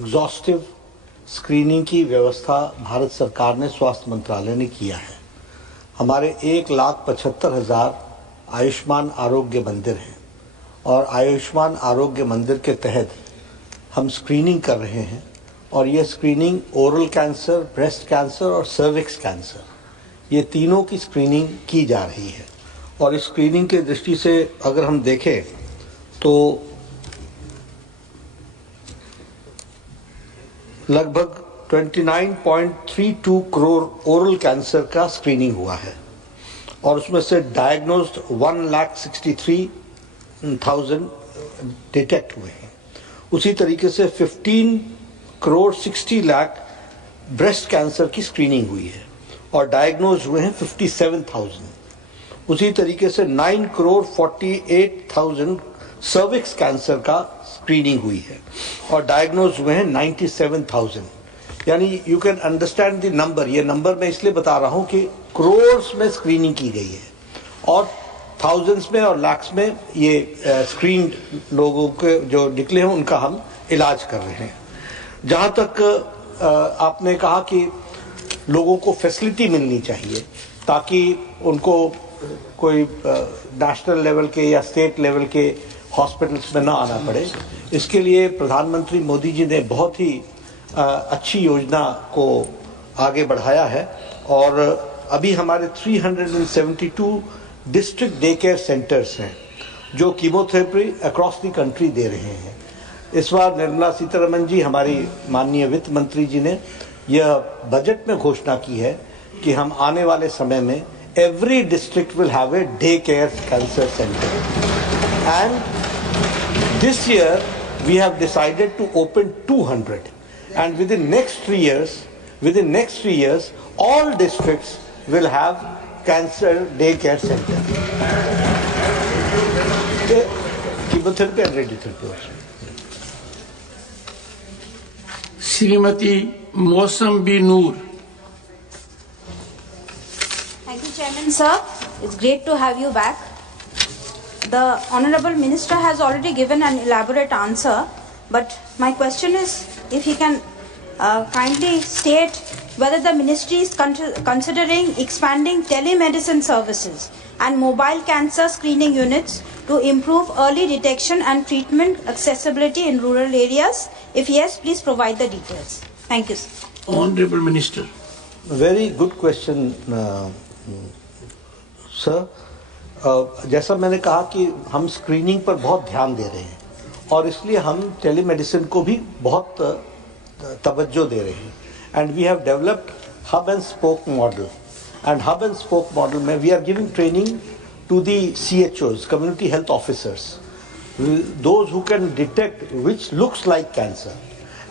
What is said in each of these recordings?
Exhaustive screening की व्यवस्था भारत सरकार ने स्वास्थ्य मंत्रालय ने किया है। हमारे 1,75,000 आयुष्मान आरोग्य मंदिर हैं और आयुष्मान आरोग्य मंदिर के तहत हम स्क्रीनिंग कर रहे हैं और ये screening oral cancer, breast cancer और सर्विक्स कैंसर, ये तीनों की स्क्रीनिंग की जा रही है। और इस स्क्रीनिंग के दृष्टि से अगर हम देखें तो लगभग 29.32 करोड़ ओरल कैंसर का स्क्रीनिंग हुआ है और उसमें से डायग्नोज्ड 1,63,000 डिटेक्ट हुए हैं। उसी तरीके से 15 करोड़ 60 लाख ब्रेस्ट कैंसर की स्क्रीनिंग हुई है और डायग्नोज हुए हैं 57,000। उसी तरीके से 9 करोड़ 48,000 सर्विक्स कैंसर का स्क्रीनिंग हुई है और डायग्नोज हुए हैं 97,000। यानी you can understand the number. ये नंबर मैं इसलिए बता रहा हूं कि करोड़्स में स्क्रीनिंग की गई है और थाउजेंड्स में और लाख्स में ये स्क्रीन्ड लोगों के जो निकले हैं उनका हम इलाज कर रहे हैं। जहां तक आपने कहा कि लोगों को फैसिलिटी मिलनी चाहिए ताकि उनको कोई नेशनल लेवल के या स्टेट लेवल के हॉस्पिटल्स में ना आना पड़े, इसके लिए प्रधानमंत्री मोदी जी ने बहुत ही अच्छी योजना को आगे बढ़ाया है और अभी हमारे 372 डिस्ट्रिक्ट डे केयर सेंटर्स हैं जो कीमोथेरेपी अक्रॉस द कंट्री दे रहे हैं। इस बार निर्मला सीतारमण जी, हमारी माननीय वित्त मंत्री जी ने यह बजट में घोषणा की है कि हम आने वाले समय में every district will have a daycare cancer center, and this year we have decided to open 200, and within next 3 years all districts will have cancer daycare center, chemotherapy and radiotherapy also. Shrimati Mausam B Noor. Thank you, Chairman, sir. It's great to have you back. The Honorable Minister has already given an elaborate answer, but my question is if he can kindly state whether the Ministry is considering expanding telemedicine services and mobile cancer screening units to improve early detection and treatment accessibility in rural areas. If yes, please provide the details. Thank you, sir. Honorable Minister. Very good question. Sir, जैसा मैंने कहा कि हम screening पर बहुत ध्यान दे रहे हैं और इसलिए हम टेलीमेडिसिन को भी बहुत तवज्जो दे रहे हैं and we have developed hub and spoke model, and hub and spoke model में we are giving training to the CHOs, community health officers, those who can detect which looks like cancer,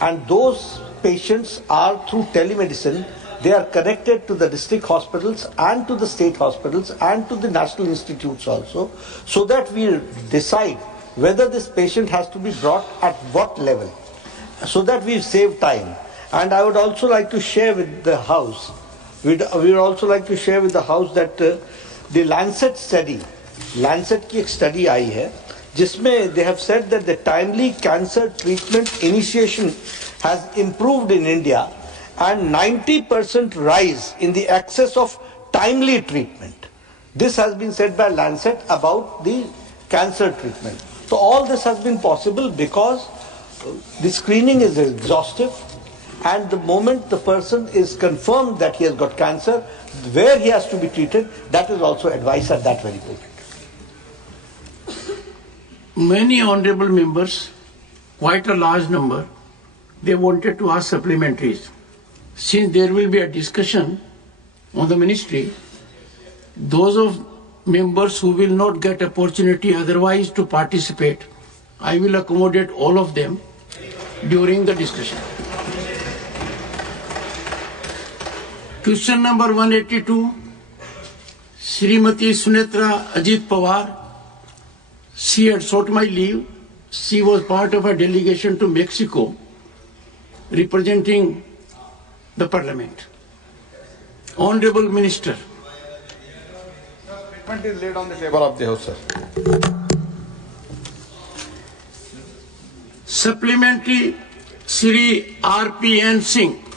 and those patients are through telemedicine. They are connected to the district hospitals and to the state hospitals and to the national institutes also, so that we decide whether this patient has to be brought at what level, so that we save time. And I would also like to share with the House, we would also like to share with the House that the Lancet study, Lancet की एक study आई है जिसमें they have said that the timely cancer treatment initiation has improved in India and 90% rise in the access of timely treatment. This has been said by Lancet about the cancer treatment. So all this has been possible because the screening is exhaustive, and the moment the person is confirmed that he has got cancer, where he has to be treated, that is also advised at that very point. Many honorable members, quite a large number, they wanted to ask supplementaries. Since there will be a discussion on the ministry, those of members who will not get opportunity otherwise to participate, I will accommodate all of them during the discussion. Question number 182, Srimati Sunetra Ajit Pawar. She had sought my leave. She was part of a delegation to Mexico representing the Parliament. Honorable Minister. Statement is laid on the table of the House, sir. Supplementary Shri R.P.N. Singh.